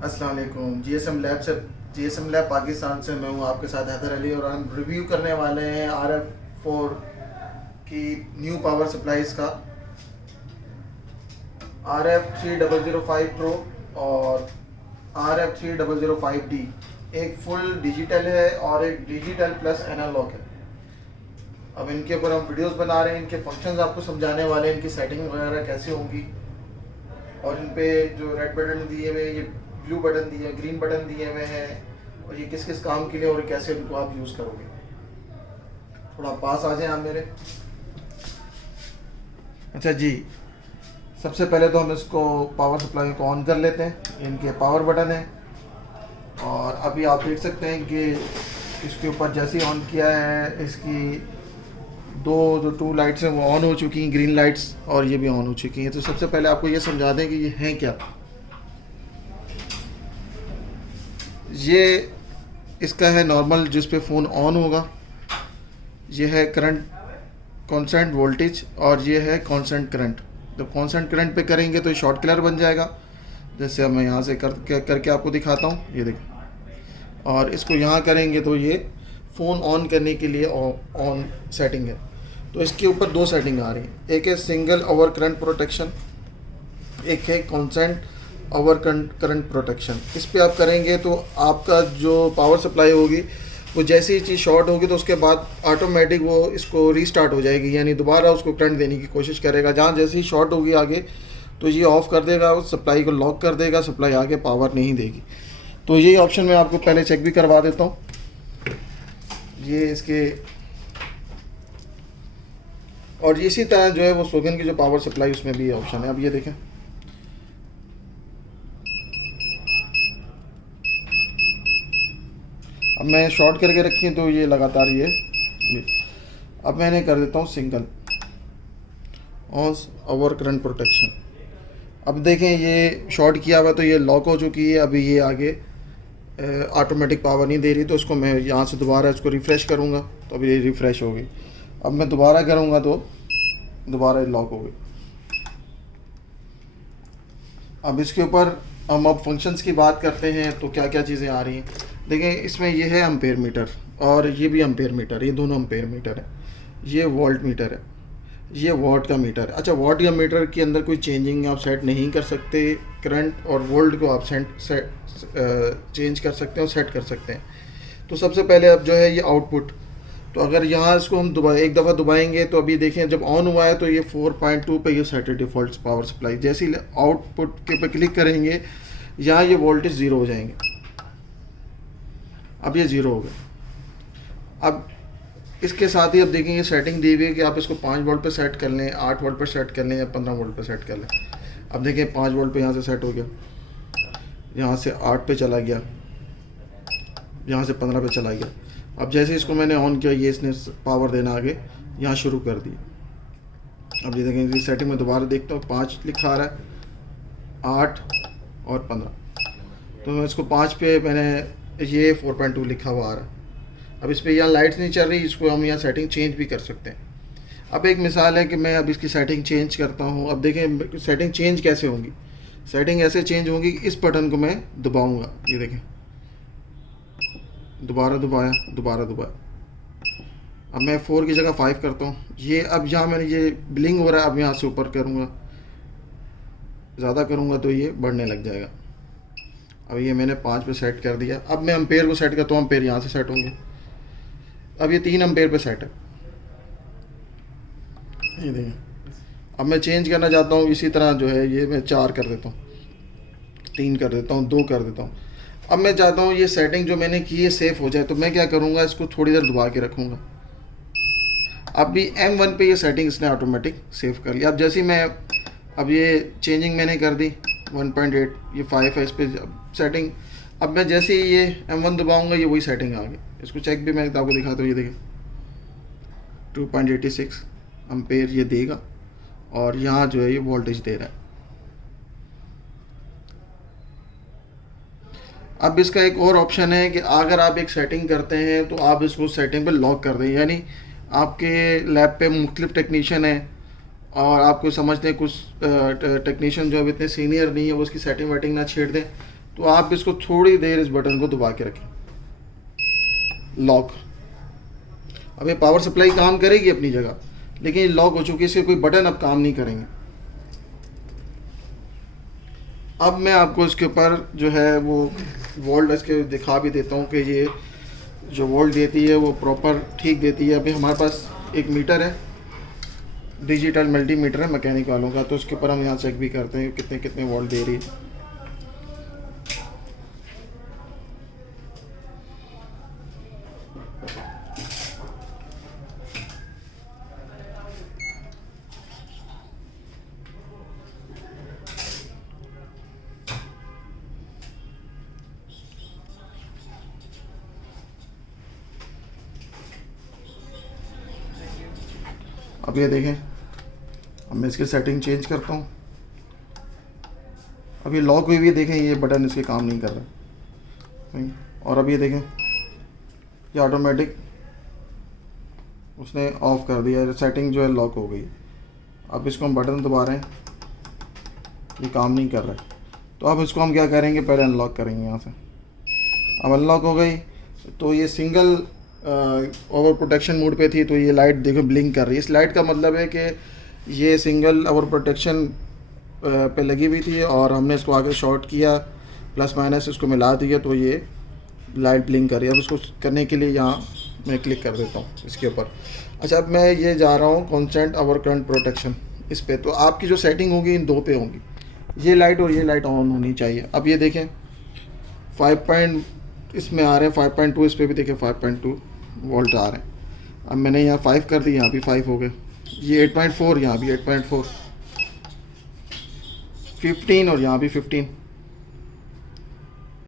अस्सलाम वालेकुम। GSM lab Pakistan से मैं हूँ आपके साथ हैदर अली, और हम रिव्यू करने वाले हैं RF4 की न्यू पावर सप्लाईज का RF3005 प्रो और RF3005D। एक फुल डिजिटल है और एक डिजिटल प्लस एनालॉग है। अब इनके ऊपर हम वीडियोस बना रहे हैं, इनके फंक्शंस आपको समझाने वाले हैं, इनकी सेटिंग वगैरह कैसे होंगी, और इन पे जो रेड बटन दिए हुए, ये ब्लू बटन दिए, ग्रीन बटन दिए हुए हैं, और ये किस किस काम के लिए और कैसे इनको आप यूज़ करोगे। थोड़ा पास आ जाए आप मेरे। अच्छा जी, सबसे पहले तो हम इसको पावर सप्लाई को ऑन कर लेते हैं। इनके पावर बटन है, और अभी आप देख सकते हैं कि इसके ऊपर जैसे ही ऑन किया है, इसकी जो टू लाइट्स हैं वो ऑन हो चुकी हैं, ग्रीन लाइट्स, और ये भी ऑन हो चुकी हैं। तो सबसे पहले आपको ये समझा दें कि ये हैं क्या। ये इसका है नॉर्मल जिस पे फ़ोन ऑन होगा, ये है करंट कांस्टेंट वोल्टेज, और ये है कांस्टेंट करंट। तो कांस्टेंट करंट पे करेंगे तो ये शॉर्ट किलर बन जाएगा। जैसे मैं यहाँ से करके आपको दिखाता हूँ, ये देखिए। और इसको यहाँ करेंगे तो ये फ़ोन ऑन करने के लिए ऑन सेटिंग है। तो इसके ऊपर दो सेटिंग आ रही हैं, एक है सिंगल ओवर करंट प्रोटेक्शन, एक है कांस्टेंट ओवर करंट प्रोटेक्शन। इस पे आप करेंगे तो आपका जो पावर सप्लाई होगी वो जैसी ही चीज़ शॉर्ट होगी तो उसके बाद ऑटोमेटिक वो इसको रीस्टार्ट हो जाएगी, यानी दोबारा उसको करंट देने की कोशिश करेगा। जहाँ जैसे ही शॉर्ट होगी आगे तो ये ऑफ़ कर देगा, उस सप्लाई को लॉक कर देगा, सप्लाई आगे पावर नहीं देगी। तो यही ऑप्शन मैं आपको पहले चेक भी करवा देता हूँ। ये इसके, और इसी तरह जो है वो सोगन की जो पावर सप्लाई उसमें भी ऑप्शन है। अब ये देखें, अब मैं शॉर्ट करके रखी है तो ये लगातार ये। अब मैंने कर देता हूँ single on over current protection. अब देखें ये शॉर्ट किया हुआ तो ये लॉक हो चुकी है, अभी ये आगे ऑटोमेटिक पावर नहीं दे रही। तो इसको मैं यहाँ से दोबारा इसको रिफ़्रेश करूँगा तो अभी ये रिफ़्रेश हो गई। अब मैं दोबारा करूँगा तो दोबारा लॉक हो गई। अब इसके ऊपर हम अब फंक्शंस की बात करते हैं तो क्या क्या चीज़ें आ रही हैं। देखें, इसमें ये है एम्पेयर मीटर, और ये भी एम्पेयर मीटर, ये दोनों एम्पेयर मीटर है। ये वोल्ट मीटर है, ये वॉट का मीटर है। अच्छा, वॉट या मीटर के अंदर कोई चेंजिंग आप सेट नहीं कर सकते। करंट और वोल्ट को आप चेंज कर सकते हैं और सेट कर सकते हैं। तो सबसे पहले अब जो है ये आउटपुट, तो अगर यहाँ इसको हम एक दफ़ा दबाएंगे तो अभी देखें जब ऑन हुआ है तो ये 4.2 पे ये सेट है डिफ़ॉल्ट पावर सप्लाई। जैसे ही आउटपुट के पे क्लिक करेंगे यहाँ ये वोल्टेज ज़ीरो हो जाएंगे। अब ये ज़ीरो हो गए। अब इसके साथ ही अब देखेंगे सेटिंग दी हुई है कि आप इसको 5 वोल्ट पे सेट कर लें, 8 वोल्ट पे सेट कर लें, या 15 वोल्ट पे सेट कर लें। अब देखें 5 वोल्ट पे यहाँ से सेट हो गया, यहाँ से 8 पे चला गया, यहाँ से 15 पे चला गया। अब जैसे इसको मैंने ऑन किया ये इसने पावर देना आगे यहाँ शुरू कर दी। अब ये देखें इस सेटिंग में दोबारा देखता हूँ, 5 लिखा आ रहा है, 8 और 15। तो मैं इसको 5 पे मैंने ये 4.2 लिखा हुआ आ रहा है। अब इस पर यहाँ लाइट्स नहीं चल रही, इसको हम यहाँ सेटिंग चेंज भी कर सकते हैं। अब एक मिसाल है कि मैं अब इसकी सेटिंग चेंज करता हूँ। अब देखें सेटिंग चेंज कैसे होंगी। सेटिंग ऐसे चेंज होगी कि इस बटन को मैं दबाऊँगा, ये देखें, दोबारा दबाया, दोबारा दबाया। अब मैं 4 की जगह 5 करता हूँ। ये अब यहाँ मैंने ये ब्लिंग हो रहा है, अब यहाँ से ऊपर करूँगा, ज़्यादा करूँगा तो ये बढ़ने लग जाएगा। अब ये मैंने 5 पे सेट कर दिया। अब मैं एम्पेयर को सेट करता हूँ, एम्पेयर यहाँ से सेट होंगे। अब ये 3 एम्पेयर पे सेट है, ये देखें। अब मैं चेंज करना चाहता हूँ, इसी तरह जो है ये मैं 4 कर देता हूँ, 3 कर देता हूँ, 2 कर देता हूँ। अब मैं चाहता हूँ ये सेटिंग जो मैंने की है सेफ हो जाए, तो मैं क्या करूँगा, इसको थोड़ी देर दबा के रखूँगा। अब भी M1 पे ये सेटिंग इसने ऑटोमेटिक सेव कर लिया। अब जैसे ही मैं अब ये चेंजिंग मैंने कर दी 1.8, ये 5 है इस पर सेटिंग। अब मैं जैसे ही ये M1 दबाऊँगा ये वही सेटिंग आ गई। इसको चेक भी मैं आपको दिखाता हूँ, ये देखें 2.86 एम्पेयर ये देगा, और यहाँ जो है ये वोल्टेज दे रहा है। अब इसका एक और ऑप्शन है कि अगर आप एक सेटिंग करते हैं तो आप इसको सेटिंग पे लॉक कर दें, यानी आपके लैब पे मुख्तलिफ टेक्नीशियन हैं और आपको समझते हैं कुछ टेक्नीशियन जो अब इतने सीनियर नहीं है वो उसकी सेटिंग वेटिंग ना छेड़ दें, तो आप इसको थोड़ी देर इस बटन को दबा के रखें, लॉक। अब ये पावर सप्लाई काम करेगी अपनी जगह, लेकिन ये लॉक हो चुकी है, इसके कोई बटन अब काम नहीं करेंगे। अब मैं आपको इसके ऊपर जो है वो वोल्ट इसके दिखा भी देता हूँ कि ये जो वोल्ट देती है वो प्रॉपर ठीक देती है। अभी हमारे पास एक मीटर है, डिजिटल मल्टीमीटर है मैकेनिक वालों का, तो उसके ऊपर हम यहाँ चेक भी करते हैं कितने कितने वोल्ट दे रही है। अब ये देखें, अब मैं इसकी सेटिंग चेंज करता हूँ। अब ये लॉक हुई भी देखें, ये बटन इसके काम नहीं कर रहा। और अब ये देखें, ये ऑटोमेटिक उसने ऑफ कर दिया, सेटिंग जो है लॉक हो गई। अब इसको हम बटन दबा रहे हैं, ये काम नहीं कर रहा है, तो अब इसको हम क्या करेंगे, पहले अनलॉक करेंगे यहाँ से। अब अनलॉक हो गई, तो ये सिंगल ओवर प्रोटेक्शन मोड पे थी, तो ये लाइट देखो ब्लिंक कर रही है। इस लाइट का मतलब है कि ये सिंगल ओवर प्रोटेक्शन पे लगी हुई थी और हमने इसको आगे शॉर्ट किया, प्लस माइनस इसको मिला दिया, तो ये लाइट ब्लिंक कर रही है। अब इसको करने के लिए यहाँ मैं क्लिक कर देता हूँ इसके ऊपर। अच्छा, अब मैं ये जा रहा हूँ कॉन्स्टेंट ओवर करंट प्रोटेक्शन, इस पे तो आपकी जो सेटिंग होगी इन दो पे होंगी, ये लाइट और ये लाइट ऑन होनी चाहिए। अब ये देखें 5 इसमें आ रहे हैं 5.2, इस पर भी देखें 5.2 वोल्ट आ रहे हैं। अब मैंने यहाँ 5 कर दी, यहाँ भी 5 हो गए, ये 8.4, यहाँ भी 8.4, 15 और यहाँ भी 15।